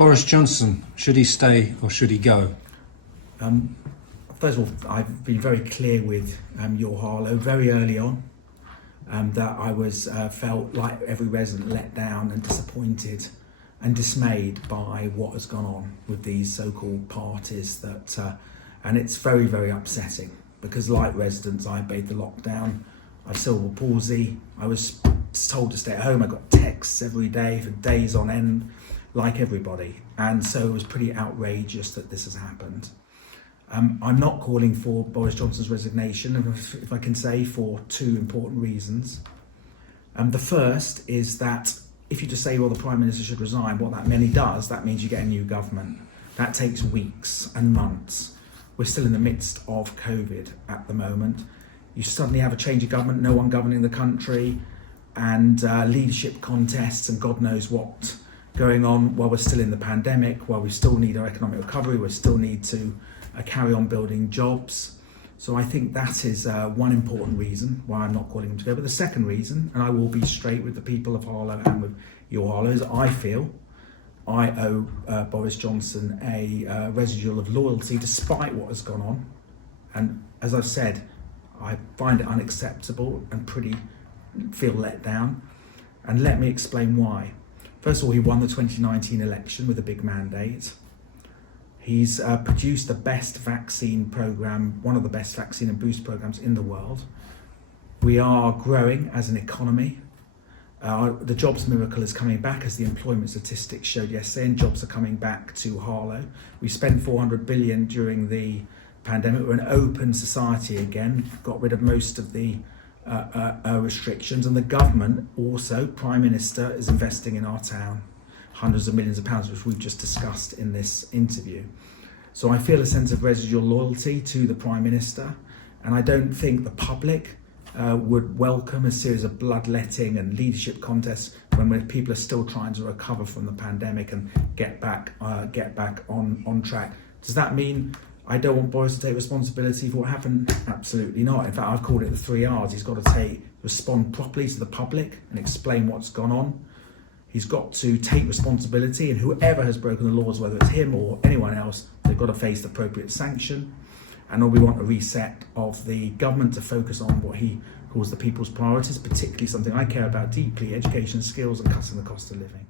Boris Johnson, should he stay or should he go? First of all, I've been very clear with your Harlow very early on that I was felt like every resident let down and disappointed and dismayed by what has gone on with these so-called parties and it's very, very upsetting because like residents, I obeyed the lockdown. I have cerebral palsy. I was told to stay at home. I got texts every day for days on end, like everybody. And so it was pretty outrageous that this has happened. I'm not calling for Boris Johnson's resignation, if I can say, for two important reasons. The first is that if you just say, well, the Prime Minister should resign, what that really does, that means you get a new government. That takes weeks and months. We're still in the midst of COVID at the moment. You suddenly have a change of government, no one governing the country, and leadership contests and God knows what going on while we're still in the pandemic, while we still need our economic recovery, we still need to carry on building jobs. So I think that is one important reason why I'm not calling him to go. But the second reason, and I will be straight with the people of Harlow and with your Harlow, is I feel I owe Boris Johnson a residual of loyalty despite what has gone on. And as I've said, I find it unacceptable and feel let down. And let me explain why. First of all, he won the 2019 election with a big mandate. He's produced the best vaccine programme, one of the best vaccine and boost programmes in the world. We are growing as an economy. The jobs miracle is coming back, as the employment statistics showed yesterday, and jobs are coming back to Harlow. We spent 400 billion during the pandemic. We're an open society again, got rid of most of the restrictions, and the government also, Prime Minister, is investing in our town. Hundreds of millions of pounds, which we've just discussed in this interview. So I feel a sense of residual loyalty to the Prime Minister, and I don't think the public would welcome a series of bloodletting and leadership contests when people are still trying to recover from the pandemic and get back on track. Does that mean I don't want Boris to take responsibility for what happened? Absolutely not. In fact, I've called it the 3 R's. He's got to respond properly to the public and explain what's gone on. He's got to take responsibility, and whoever has broken the laws, whether it's him or anyone else, they've got to face the appropriate sanction. And we want a reset of the government to focus on what he calls the people's priorities, particularly something I care about deeply, education, skills and cutting the cost of living.